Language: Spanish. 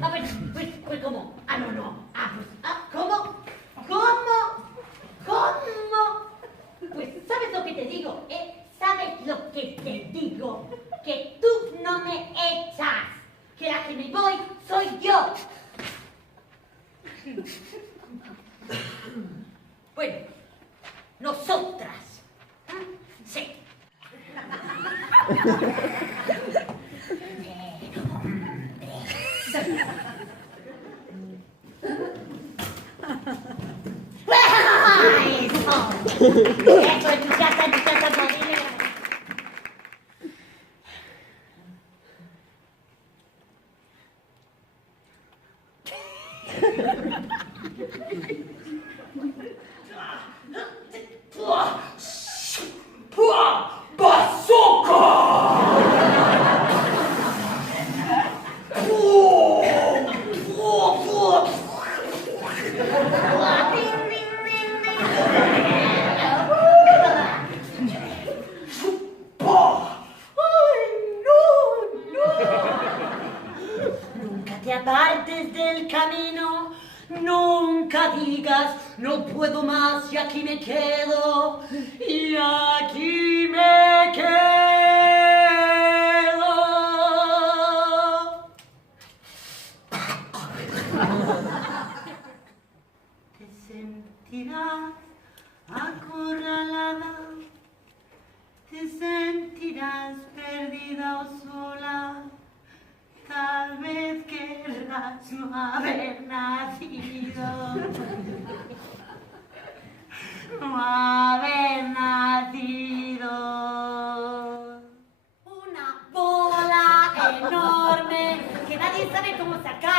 A ver, pues, ¿cómo? Ah, no, no. ¿Cómo? ¿Cómo? ¿Cómo? Pues, ¿sabes lo que te digo? ¿Sabes lo que te digo? Que tú no me echas. Que la que me voy soy yo. Bueno, nosotras. Sí. Eso es tu casa podrida. Nunca te apartes del camino, nunca digas no puedo más y aquí me quedo, y aquí me quedo. Te sentirás acorralada, te sentirás perdida o sola. Tal vez querrás no haber nacido. No haber nacido. Una bola enorme que nadie sabe cómo sacar.